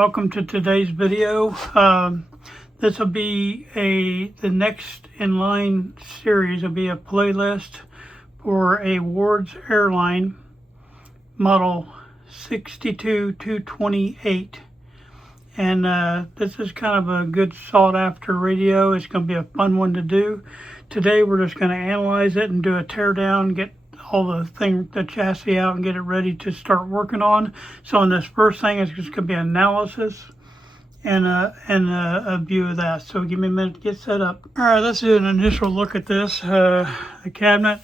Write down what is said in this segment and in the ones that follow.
welcome to today's video. This will be the next in line series will be a playlist for a Ward's Airline model 62228, and this is kind of a good sought after radio. It's going to be a fun one to do. Today we're just going to analyze it and do a tear down, get all the chassis out and get it ready to start working on. So on this first thing, it's just going to be analysis and a view of that. So give me a minute to get set up. All right, let's do an initial look at this. The cabinet,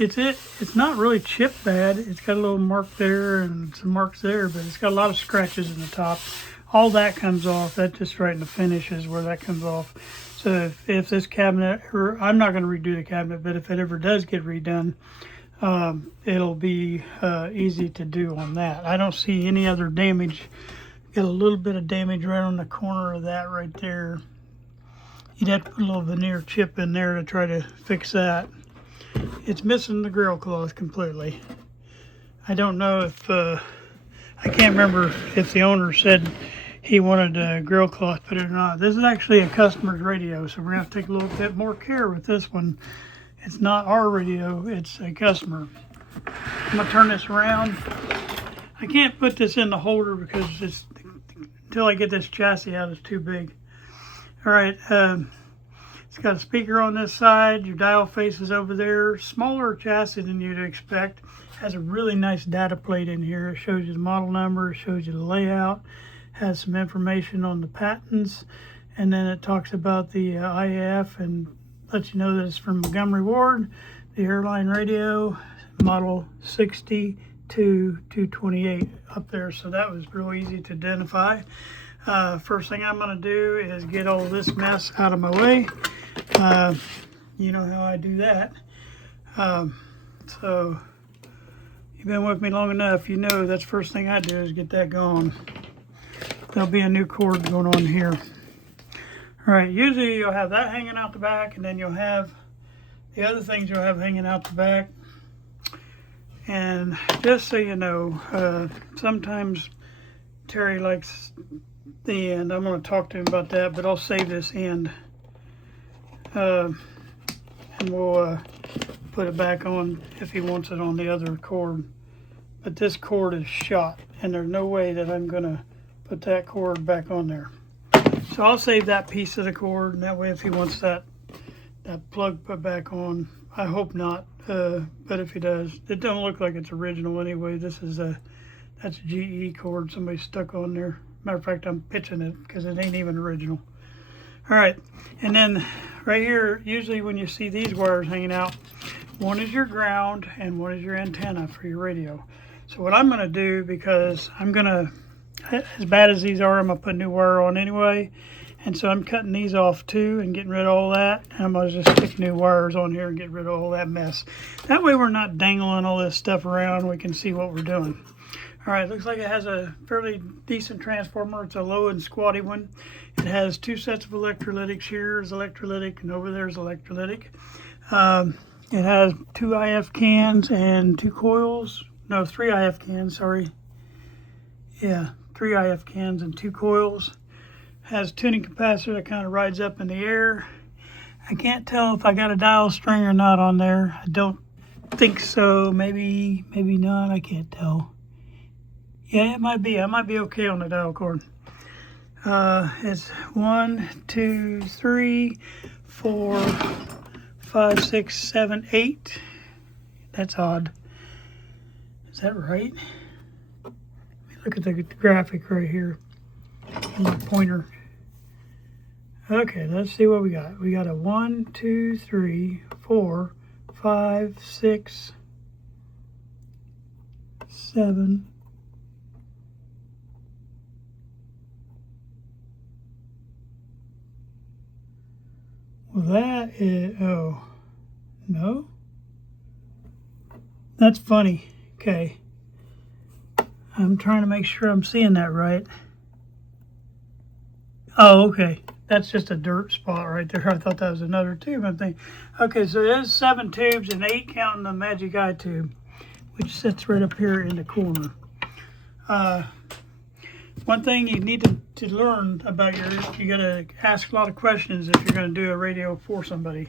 it's not really chipped bad. It's got a little mark there and some marks there, but it's got a lot of scratches in the top. All that comes off. That's just right in the finishes where that comes off. So if this cabinet, or I'm not going to redo the cabinet, but if it ever does get redone, it'll be easy to do on that. I don't see any other damage. Got a little bit of damage right on the corner of that right there. You'd have to put a little veneer chip in there to try to fix that. It's missing the grill cloth completely. I don't know if, I can't remember if the owner said he wanted a grill cloth put it or not. This is actually a customer's radio, so we're going to have to take a little bit more care with this one. It's not our radio, it's a customer. I'm going to turn this around. I can't put this in the holder because it's, until I get this chassis out, it's too big. All right, it's got a speaker on this side. Your dial faces over there. Smaller chassis than you'd expect. Has a really nice data plate in here. It shows you the model number, it shows you the layout, has some information on the patents, and then it talks about the IAF and lets you know that it's from Montgomery Ward, the Airline radio, model 62228 up there. So that was real easy to identify. First thing I'm going to do is get all this mess out of my way. You know how I do that. So you've been with me long enough, you know that's the first thing I do is get that going. There'll be a new cord going on here. All right, usually you'll have that hanging out the back, and then you'll have the other things you'll have hanging out the back. And just so you know, sometimes Terry likes the end. I'm going to talk to him about that, but I'll save this end. And we'll put it back on if he wants it on the other cord. But this cord is shot, and there's no way that I'm going to put that cord back on there. So I'll save that piece of the cord, and that way if he wants that plug put back on, I hope not. But if he does, it don't look like it's original anyway. That's a GE cord somebody stuck on there. Matter of fact, I'm pitching it because it ain't even original. All right, and then right here, usually when you see these wires hanging out, one is your ground and one is your antenna for your radio. So what I'm going to do, because as bad as these are, I'm going to put new wire on anyway. And so I'm cutting these off too and getting rid of all that. And I'm going to just stick new wires on here and get rid of all that mess. That way we're not dangling all this stuff around. We can see what we're doing. All right, looks like it has a fairly decent transformer. It's a low and squatty one. It has two sets of electrolytics. Here is electrolytic and over there is electrolytic. It has two IF cans and two coils. No, three IF cans, sorry. Yeah, 3 IF cans and 2 coils. Has a tuning capacitor that kind of rides up in the air. I can't tell if I got a dial string or not on there. I don't think so. Maybe not. I can't tell. Yeah, it might be. I might be okay on the dial cord. It's 1, 2, 3, 4, 5, 6, 7, 8. That's odd. Is that right? Look at the graphic right here on the pointer. Okay, let's see what we got. We got a 1, 2, 3, 4, 5, 6, 7. Well, that is, oh, no? That's funny. Okay. I'm trying to make sure I'm seeing that right. Oh, okay. That's just a dirt spot right there. I thought that was another tube. I'm thinking, okay, so there's 7 tubes and 8 counting the Magic Eye tube, which sits right up here in the corner. one thing you need to learn about you got to ask a lot of questions if you're going to do a radio for somebody,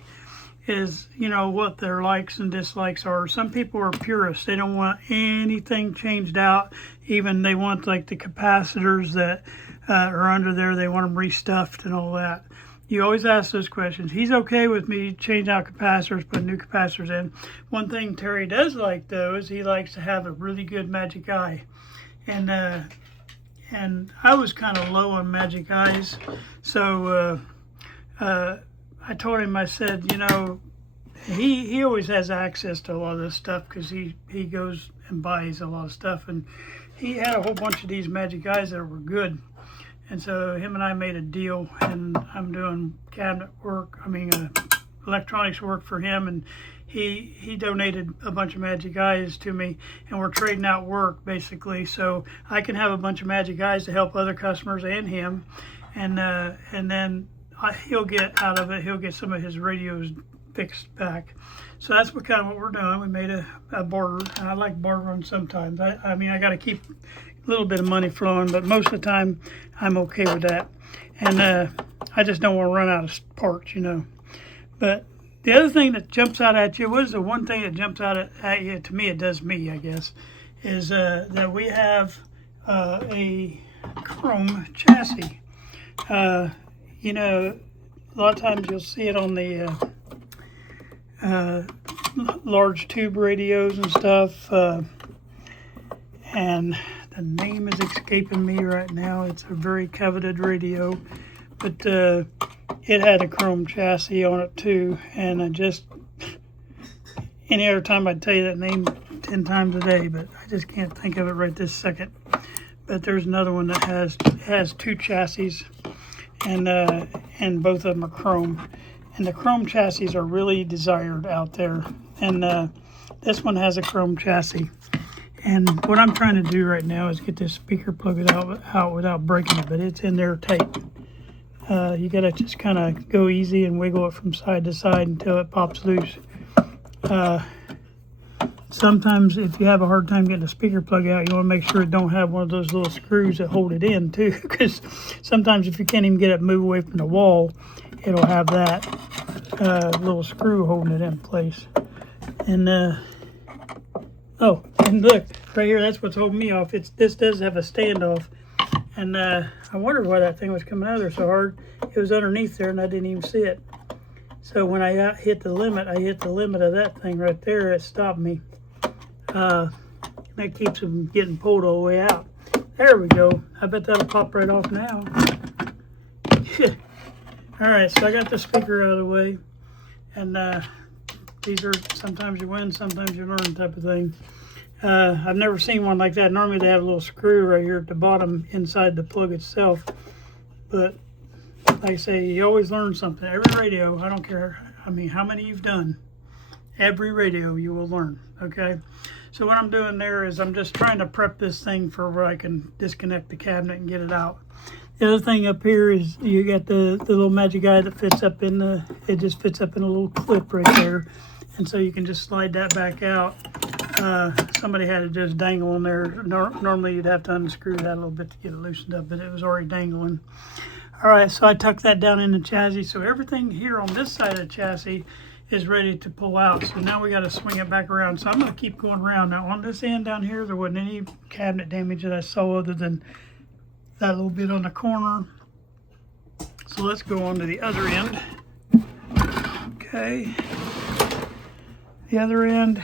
is, you know, what their likes and dislikes are. Some people are purists. They don't want anything changed out. Even they want like the capacitors that are under there, they want them restuffed and all that. You always ask those questions. He's okay with me changing out capacitors, putting new capacitors in. One thing Terry does like, though, is he likes to have a really good magic eye. And I was kind of low on magic eyes. So I told him, I said, you know, he always has access to a lot of this stuff because he goes and buys a lot of stuff. And he had a whole bunch of these magic eyes that were good. And so him and I made a deal, and I'm doing cabinet work, electronics work for him, and he donated a bunch of magic eyes to me, and we're trading out work basically, so I can have a bunch of magic eyes to help other customers and him, and then he'll get out of it, he'll get some of his radios fixed back. So that's what we're doing. We made a barter, and I like bartering sometimes. I got to keep a little bit of money flowing, but most of the time I'm okay with that. And I just don't want to run out of parts, you know. But the other thing that jumps out at you, what is the one thing that jumps out at you? To me, it does me, I guess, is that we have a chrome chassis. You know, a lot of times you'll see it on the large tube radios and stuff, and the name is escaping me right now. It's a very coveted radio, but it had a chrome chassis on it too, and any other time I'd tell you that name 10 times a day, but I just can't think of it right this second. But there's another one that has two chassis, and both of them are chrome. And the chrome chassis are really desired out there. And this one has a chrome chassis. And what I'm trying to do right now is get this speaker plugged out without breaking it, but it's in there tight. You gotta just kind of go easy and wiggle it from side to side until it pops loose. Sometimes if you have a hard time getting the speaker plug out, you want to make sure it don't have one of those little screws that hold it in too, because sometimes if you can't even get it moved away from the wall, it'll have that little screw holding it in place. And and look right here, that's what's holding me off. This does have a standoff, and I wondered why that thing was coming out of there so hard. It was underneath there and I didn't even see it. So when I hit the limit of that thing right there, it stopped me. That keeps them getting pulled all the way out. There we go. I bet that'll pop right off now. Alright, so I got the speaker out of the way, and these are sometimes you win, sometimes you learn type of thing. I've never seen one like that. Normally they have a little screw right here at the bottom inside the plug itself, but like I say, you always learn something. Every radio, I don't care how many you've done, every radio you will learn, okay? So what I'm doing there is I'm just trying to prep this thing for where I can disconnect the cabinet and get it out. The other thing up here is you got the little magic eye that fits up in it just fits up in a little clip right there. And so you can just slide that back out. Somebody had it just dangle in there. Normally you'd have to unscrew that a little bit to get it loosened up, but it was already dangling. All right, so I tucked that down in the chassis. So everything here on this side of the chassis is ready to pull out. So now we got to swing it back around. So I'm going to keep going around. Now on this end down here, there wasn't any cabinet damage that I saw other than that little bit on the corner. So let's go on to the other end. Okay. The other end,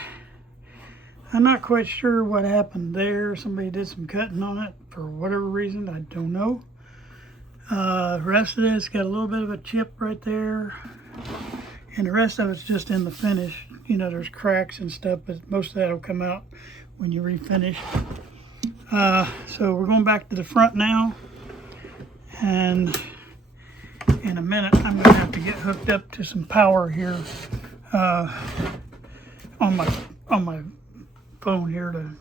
I'm not quite sure what happened there. Somebody did some cutting on it for whatever reason. I don't know. The rest of this got a little bit of a chip right there. And the rest of it's just in the finish. You know, there's cracks and stuff, but most of that will come out when you refinish. So we're going back to the front now. And in a minute, I'm going to have to get hooked up to some power here on my phone here to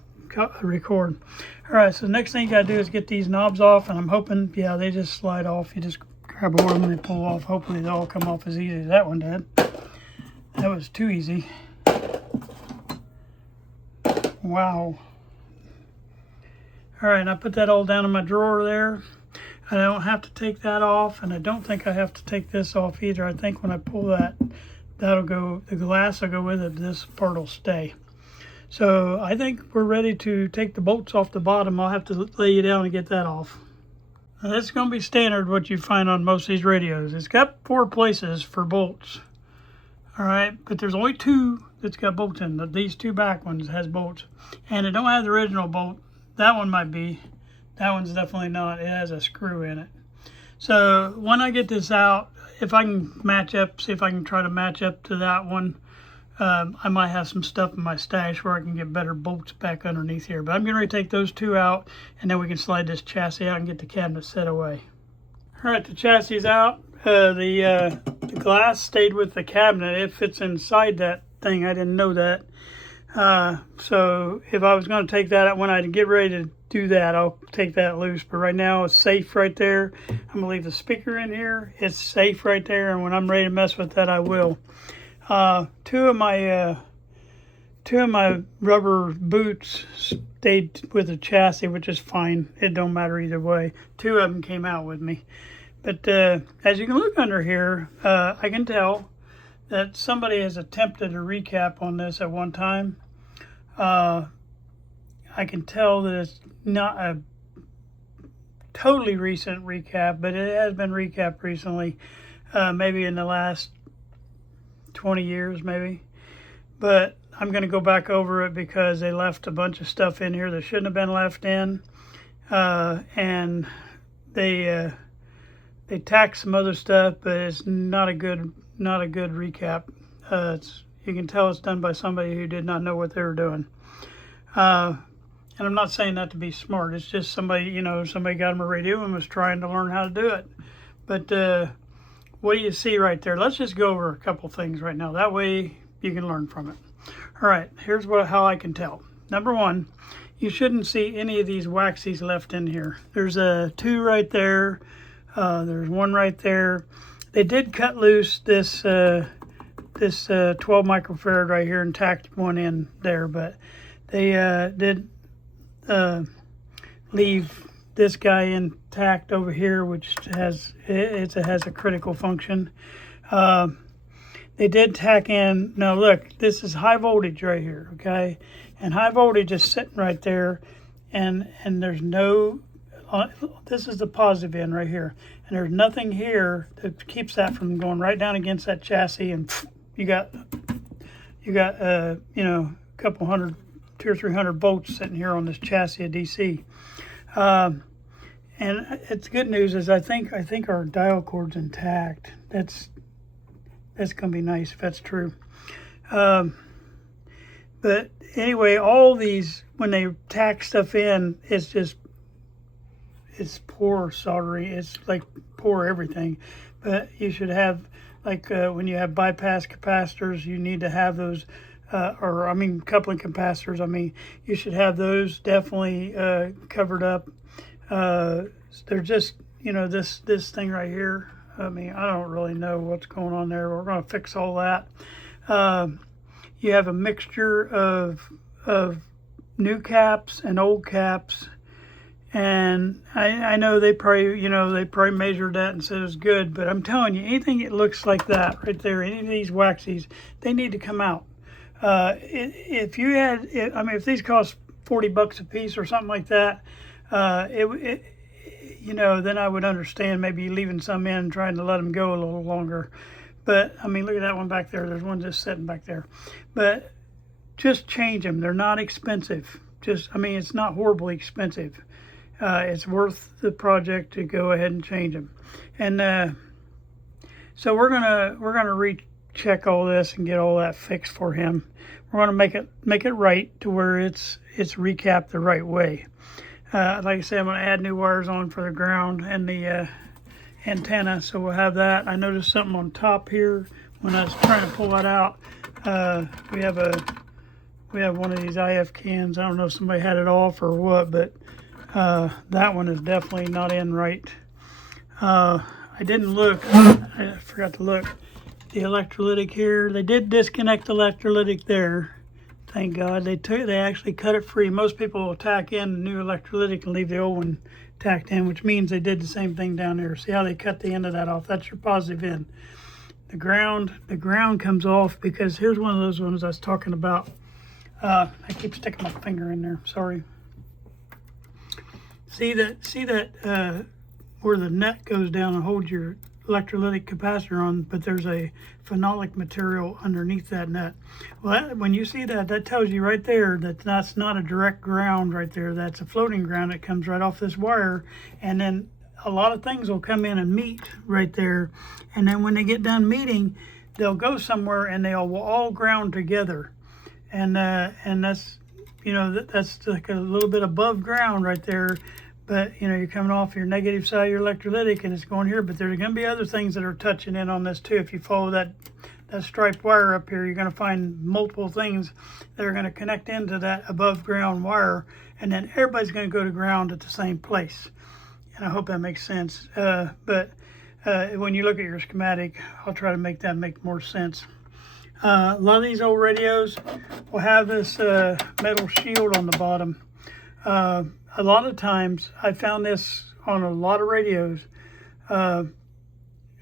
record. All right, so the next thing you got to do is get these knobs off, and I'm hoping, yeah, they just slide off. You just grab one and they pull off. Hopefully they'll all come off as easy as that one did. That was too easy. Wow. All right, and I put that all down in my drawer there. I don't have to take that off, and I don't think I have to take this off either. I think when I pull that, that'll go, the glass will go with it, this part will stay. So I think we're ready to take the bolts off the bottom. I'll have to lay you down and get that off. Now, this is going to be standard what you find on most of these radios. It's got 4 places for bolts. All right, but there's only 2 that's got bolts in. These 2 back ones has bolts. And it don't have the original bolt. That one might be. That one's definitely not. It has a screw in it. So when I get this out, if I can match up, see if I can try to match up to that one. I might have some stuff in my stash where I can get better bolts back underneath here. But I'm getting ready to take those 2 out, and then we can slide this chassis out and get the cabinet set away. All right, the chassis is out. The glass stayed with the cabinet. It fits inside that thing. I didn't know that. So if I was going to take that out, when I get ready to do that, I'll take that loose. But right now it's safe right there. I'm going to leave the speaker in here. It's safe right there, and when I'm ready to mess with that, I will. Two of my rubber boots stayed with the chassis, which is fine. It don't matter either way. 2 of them came out with me. But as you can look under here, I can tell that somebody has attempted a recap on this at one time. I can tell that it's not a totally recent recap, but it has been recapped recently, maybe in the last 20 years maybe. But I'm going to go back over it because they left a bunch of stuff in here that shouldn't have been left in, and they tacked some other stuff, but it's not a good recap. You can tell it's done by somebody who did not know what they were doing. And I'm not saying that to be smart. It's just somebody got them a radio and was trying to learn how to do it. But what do you see right there? Let's just go over a couple things right now. That way you can learn from it. All right, here's how I can tell. Number 1, you shouldn't see any of these waxies left in here. There's 2 right there. There's 1 right there. They did cut loose this 12 microfarad right here and tacked 1 in there, but they did leave this guy intact over here, which has a critical function. They did tack in. Now look, this is high voltage right here, okay? And high voltage is sitting right there, and there's no. This is the positive end right here, and there's nothing here that keeps that from going right down against that chassis, and you got a couple hundred, 200 or 300 volts sitting here on this chassis of DC. And it's good news is I think our dial cord's intact. That's going to be nice if that's true. But anyway, all these, when they tack stuff in, it's poor soldering. It's like poor everything. But you should have, like when you have bypass capacitors, you need to have those, coupling capacitors. You should have those definitely covered up. They're just, this thing right here. I don't really know what's going on there. We're going to fix all that. You have a mixture of new caps and old caps, and I know they probably measured that and said it was good, but I'm telling you, anything that looks like that right there, any of these waxies, they need to come out. If these cost $40 a piece or something like that, then I would understand maybe leaving some in and trying to let them go a little longer. But look at that one back there. There's one just sitting back there. But just change them. They're not expensive. It's not horribly expensive. It's worth the project to go ahead and change them. And so we're gonna recheck all this and get all that fixed for him. We're gonna make it right to where it's recapped the right way. Like I said, I'm going to add new wires on for the ground and the antenna, so we'll have that. I noticed something on top here when I was trying to pull that out. We have one of these IF cans. I don't know if somebody had it off or what, but that one is definitely not in right. I didn't look. I forgot to look. The electrolytic here. They did disconnect the electrolytic there, Thank God they actually cut it free. Most people will tack in the new electrolytic and leave the old one tacked in, which means they did the same thing down there. See how they cut the end of that off? That's your positive end. The ground comes off because here's one of those ones I was talking about. I keep sticking my finger in there. Sorry. See that where the nut goes down and holds your electrolytic capacitor on, but there's a phenolic material underneath that nut. Well, when you see that, that tells you right there that that's not a direct ground right there. That's a floating ground that comes right off this wire, and then a lot of things will come in and meet right there, and then when they get done meeting, they'll go somewhere and they'll all ground together, and that's, you know, that's like a little bit above ground right there. But, you know, you're coming off your negative side of your electrolytic and it's going here, but there's going to be other things that are touching in on this too. If you follow that striped wire up here, you're going to find multiple things that are going to connect into that above ground wire, and then everybody's going to go to ground at the same place. And I hope that makes sense. But when you look at your schematic, I'll try to make that make more sense. A lot of these old radios will have this metal shield on the bottom. A lot of times, I found this on a lot of radios. I'm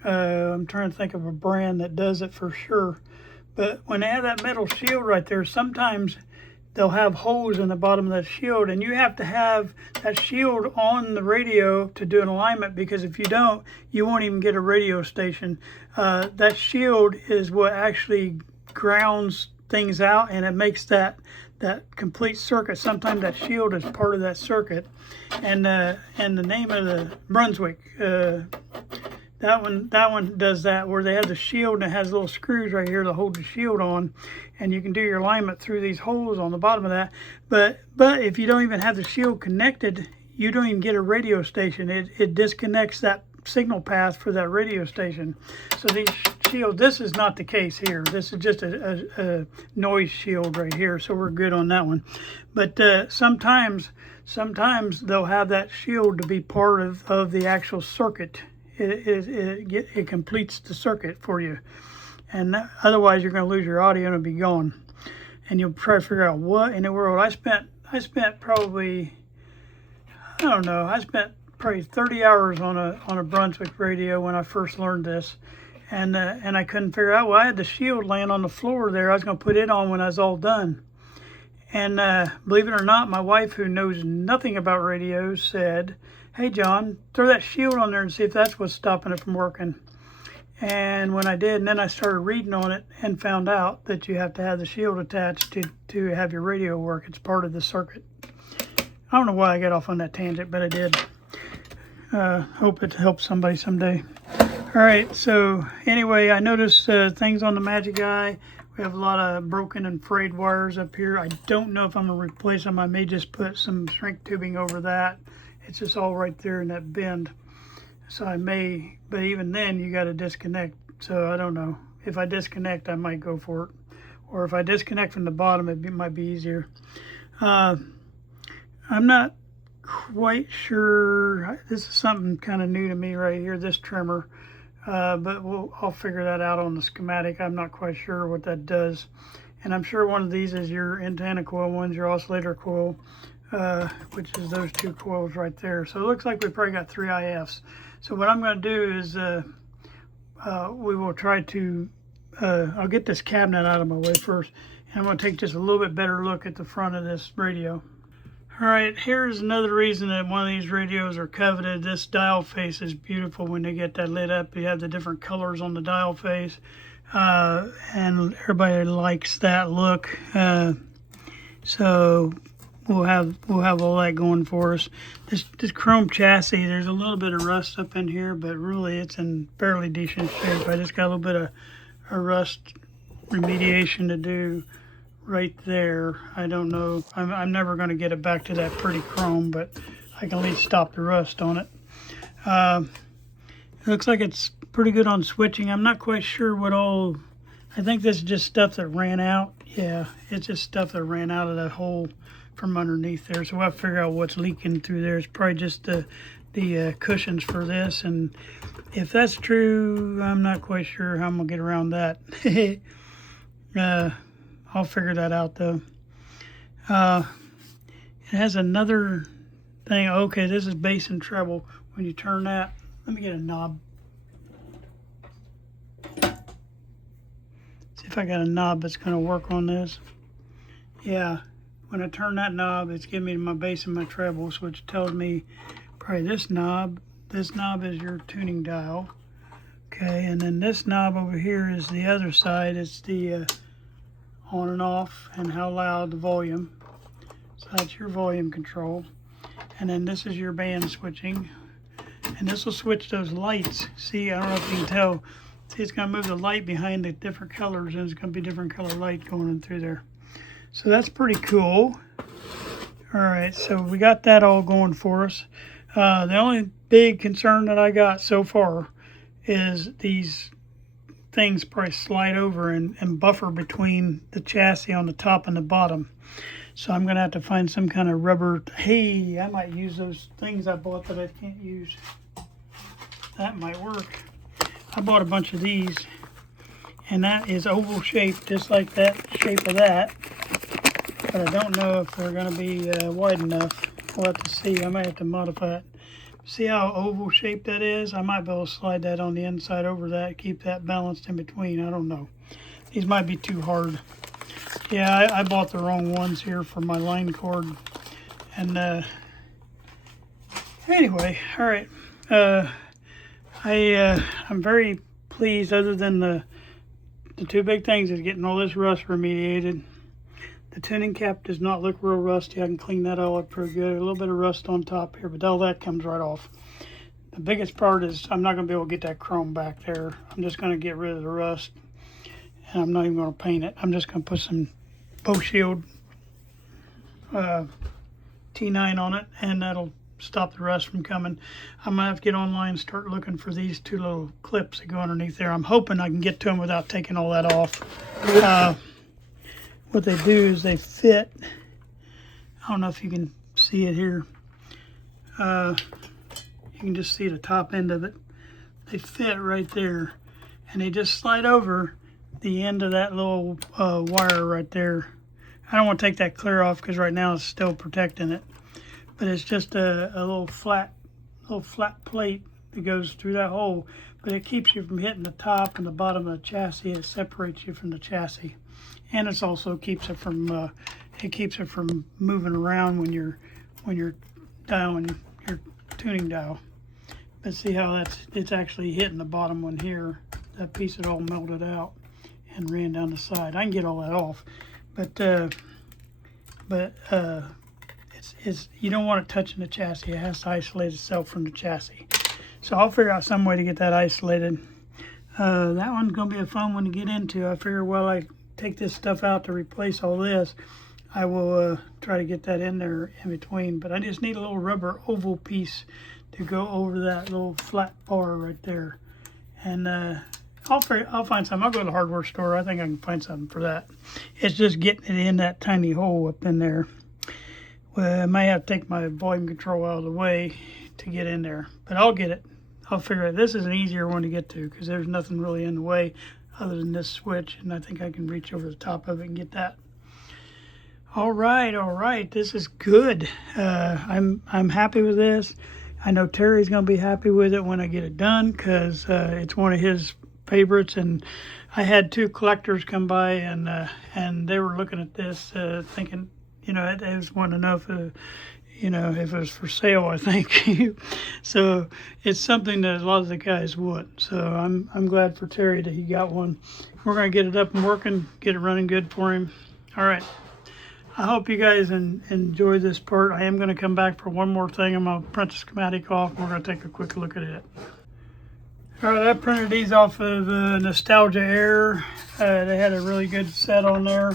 trying to think of a brand that does it for sure. But when they have that metal shield right there, sometimes they'll have holes in the bottom of that shield, and you have to have that shield on the radio to do an alignment, because if you don't, you won't even get a radio station. That shield is what actually grounds things out, and it makes that complete circuit. Sometimes that shield is part of that circuit, and the name of the Brunswick, that one does that, where they have the shield and it has little screws right here to hold the shield on, and you can do your alignment through these holes on the bottom of that. But if you don't even have the shield connected, you don't even get a radio station. It disconnects that signal path for that radio station. So these shield, this is not the case here. This is just a noise shield right here, so we're good on that one. But sometimes they'll have that shield to be part of the actual circuit. It completes the circuit for you, and otherwise you're going to lose your audio and it'll be gone, and you'll try to figure out what in the world. I spent probably, I don't know, I spent probably 30 hours on a Brunswick radio when I first learned this. And I couldn't figure out. Well, I had the shield laying on the floor there. I was going to put it on when I was all done. And believe it or not, my wife, who knows nothing about radios, said, "Hey, John, throw that shield on there and see if that's what's stopping it from working." And when I did, and then I started reading on it and found out that you have to have the shield attached to have your radio work. It's part of the circuit. I don't know why I got off on that tangent, but I did. Hope it helps somebody someday. All right, so anyway, I noticed things on the Magic Eye. We have a lot of broken and frayed wires up here. I don't know if I'm going to replace them. I may just put some shrink tubing over that. It's just all right there in that bend. So I may, but even then you got to disconnect. So I don't know. If I disconnect, I might go for it. Or if I disconnect from the bottom, it might be easier. I'm not quite sure. This is something kind of new to me right here, this trimmer. But I'll figure that out on the schematic. I'm not quite sure what that does. And I'm sure one of these is your antenna coil, one's your oscillator coil, which is those two coils right there. So it looks like we probably got 3 IFs. So what I'm going to do is we will try to, I'll get this cabinet out of my way first, and I'm going to take just a little bit better look at the front of this radio. All right, here's another reason that one of these radios are coveted. This dial face is beautiful when they get that lit up. You have the different colors on the dial face, and everybody likes that look. So we'll have all that going for us. This chrome chassis, there's a little bit of rust up in here, but really it's in fairly decent shape. I just got a little bit of rust remediation to do right there. I don't know. I'm never going to get it back to that pretty chrome, but I can at least stop the rust on it. It looks like it's pretty good on switching. I'm not quite sure what all. I think this is just stuff that ran out. Yeah, it's just stuff that ran out of that hole from underneath there. So we'll have to figure out what's leaking through there. It's probably just the cushions for this. And if that's true, I'm not quite sure how I'm going to get around that. I'll figure that out though. It has another thing. Okay, this is bass and treble. When you turn that, let me get a knob. See if I got a knob that's going to work on this. Yeah, when I turn that knob, it's giving me my bass and my trebles, which tells me probably this knob. This knob is your tuning dial. Okay, and then this knob over here is the other side. It's the on and off and how loud the volume. So that's your volume control. And then this is your band switching. And this will switch those lights. See, I don't know if you can tell. See, it's going to move the light behind the different colors, and it's going to be different color light going in through there. So that's pretty cool. All right, so we got that all going for us. The only big concern that I got so far is these things probably slide over and buffer between the chassis on the top and the bottom. So I'm going to have to find some kind of rubber. Hey, I might use those things I bought that I can't use. That might work. I bought a bunch of these, and that is oval shaped, just like that shape of that. But I don't know if they're going to be wide enough. We'll have to see. I might have to modify it. See how oval shaped that is? I might be able to slide that on the inside over that, keep that balanced in between. I don't know. These might be too hard. Yeah, I bought the wrong ones here for my line cord. And anyway, all right. I'm very pleased, other than the two big things is getting all this rust remediated. The tuning cap does not look real rusty. I can clean that all up pretty good. A little bit of rust on top here, but all that comes right off. The biggest part is I'm not going to be able to get that chrome back there. I'm just going to get rid of the rust. And I'm not even going to paint it. I'm just going to put some Bow Shield T9 on it, and that'll stop the rust from coming. I'm going to have to get online and start looking for these two little clips that go underneath there. I'm hoping I can get to them without taking all that off. What they do is they fit. I don't know if you can see it here. You can just see the top end of it. They fit right there, and they just slide over the end of that little wire right there. I don't want to take that clear off because right now it's still protecting it, but it's just a little flat plate that goes through that hole, but it keeps you from hitting the top and the bottom of the chassis. It separates you from the chassis, and it also keeps it from moving around when you're dialing your tuning dial. But see how it's actually hitting the bottom one here. That piece had all melted out and ran down the side. I can get all that off, but it's you don't want it touching the chassis. It has to isolate itself from the chassis. So I'll figure out some way to get that isolated. That one's gonna be a fun one to get into. I figure while I take this stuff out to replace all this, I will try to get that in there in between. But I just need a little rubber oval piece to go over that little flat bar right there. And I'll find something. I'll go to the hardware store. I think I can find something for that. It's just getting it in that tiny hole up in there. Well, I might have to take my volume control out of the way to get in there, but I'll get it. I'll figure it. This is an easier one to get to because there's nothing really in the way other than this switch, and I think I can reach over the top of it and get that. All right. This is good. I'm happy with this. I know Terry's gonna be happy with it when I get it done because it's one of his favorites. And I had two collectors come by and they were looking at this thinking, they just wanted to know if it was for sale, I think. So it's something that a lot of the guys want. So I'm glad for Terry that he got one. We're gonna get it up and working, get it running good for him. All right. I hope you guys enjoy this part. I am going to come back for one more thing. I'm going to print the schematic off. We're going to take a quick look at it. All right, I printed these off of Nostalgia Air. They had a really good set on there.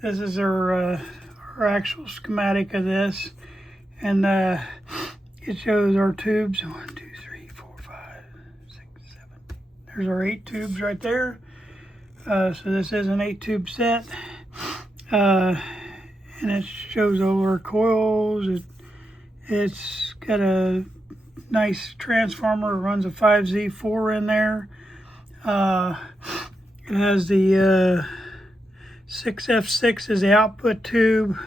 This is our actual schematic of this. And it shows our tubes. 1, 2, 3, 4, 5, 6, 7. There's our 8 tubes right there. So this is an 8-tube set. And it shows all our coils. It's got a nice transformer. It runs a 5Z4 in there. It has the 6F6 is the output tube.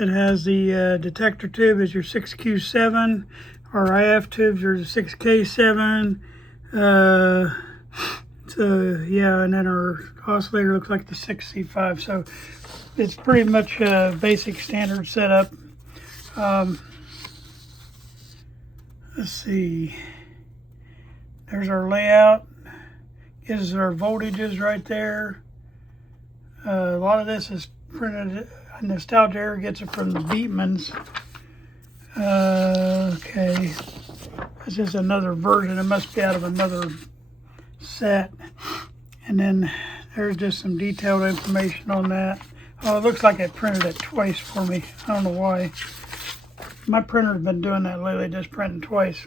It has the detector tube is your 6Q7. Our IF tubes are the 6K7. So yeah, and then our oscillator looks like the 6C5. So it's pretty much a basic standard setup. Let's see. There's our layout. Gives us our voltages right there. A lot of this is printed. Nostalgia Air gets it from the Beatmans. Okay. This is another version. It must be out of another set. And then there's just some detailed information on that. Oh, it looks like it printed it twice for me. I don't know why. My printer's been doing that lately, just printing twice.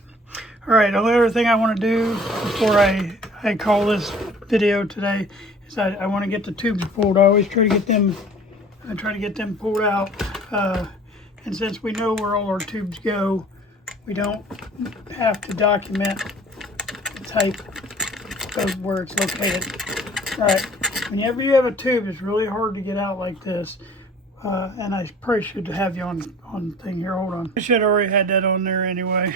All right, the only other thing I want to do before I call this video today is I want to get the tubes pulled. I always try to get them pulled out. And since we know where all our tubes go, we don't have to document the type of where it's located. All right, whenever you have a tube, it's really hard to get out like this. And I probably should have you on thing here. Hold on. I should have already had that on there anyway.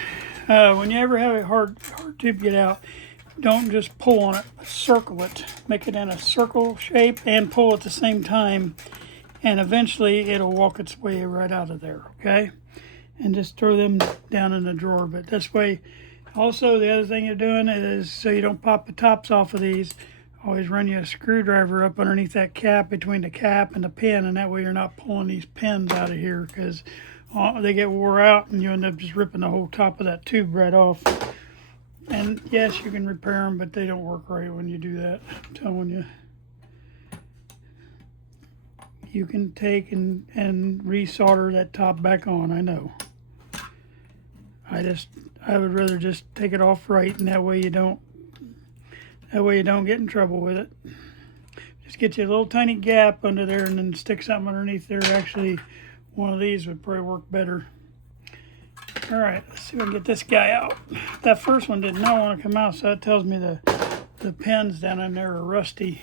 When you ever have a hard tube get out, don't just pull on it. Circle it. Make it in a circle shape and pull at the same time. And eventually it'll walk its way right out of there. Okay? And just throw them down in the drawer. But this way, also the other thing you're doing is so you don't pop the tops off of these. Always run you a screwdriver up underneath that cap, between the cap and the pin, and that way you're not pulling these pins out of here because they get wore out and you end up just ripping the whole top of that tube right off. And yes, you can repair them, but they don't work right when you do that. I'm telling you. You can take and resolder that top back on, I know. I would rather just take it off right, and that way you don't get in trouble with it. Just get you a little tiny gap under there and then stick something underneath there. Actually, one of these would probably work better. All right, let's see if I can get this guy out. That first one did not want to come out, so that tells me the pins down in there are rusty.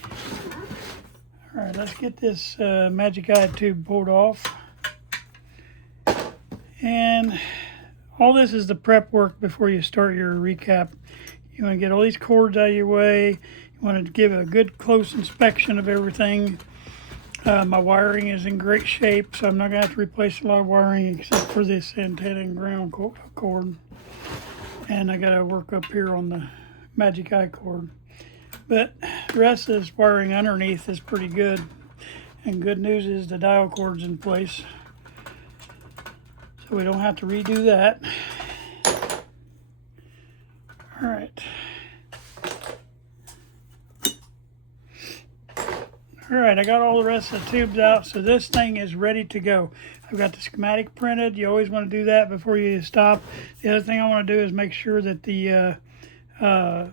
All right, let's get this Magic Eye tube pulled off. And all this is the prep work before you start your recap. You want to get all these cords out of your way. You want to give a good close inspection of everything. My wiring is in great shape, so I'm not going to have to replace a lot of wiring except for this antenna and ground cord. And I got to work up here on the Magic Eye cord. But the rest of this wiring underneath is pretty good. And good news is the dial cord's in place. So we don't have to redo that. All right. All right, I got all the rest of the tubes out, so this thing is ready to go. I've got the schematic printed. You always want to do that before you stop. The other thing I want to do is make sure that I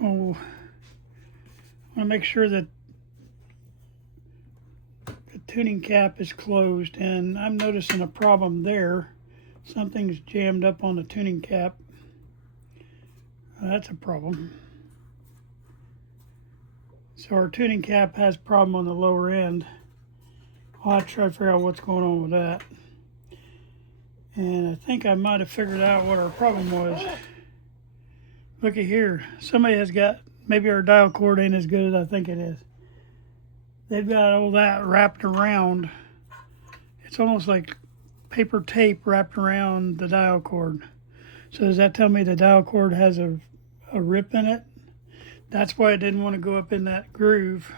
want to make sure that the tuning cap is closed, and I'm noticing a problem there. Something's jammed up on the tuning cap. That's a problem. So our tuning cap has a problem on the lower end. I'll have to try to figure out what's going on with that. And I think I might have figured out what our problem was. Look at here. Somebody has got, maybe our dial cord ain't as good as I think it is. They've got all that wrapped around. It's almost like paper tape wrapped around the dial cord. So does that tell me the dial cord has a rip in it? That's why I didn't want to go up in that groove.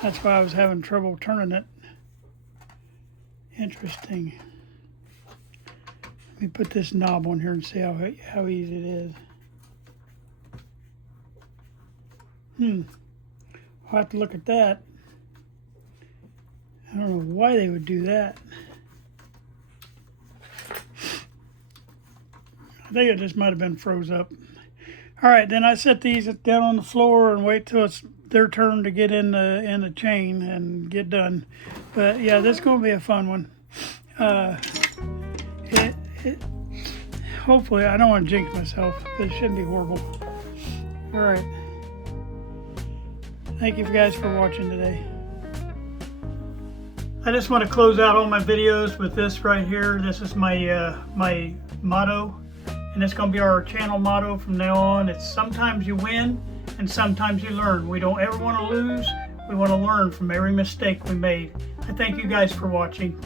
That's why I was having trouble turning it. Interesting. Let me put this knob on here and see how easy it is. I'll have to look at that. I don't know why they would do that. I think it just might have been froze up. All right, then I set these down on the floor and wait till it's their turn to get in the chain and get done. But yeah, this is going to be a fun one. Hopefully, I don't want to jinx myself, but it shouldn't be horrible. All right. Thank you guys for watching today. I just want to close out all my videos with this right here. This is my my motto, and it's going to be our channel motto from now on. It's sometimes you win and sometimes you learn. We don't ever want to lose. We want to learn from every mistake we made. I thank you guys for watching.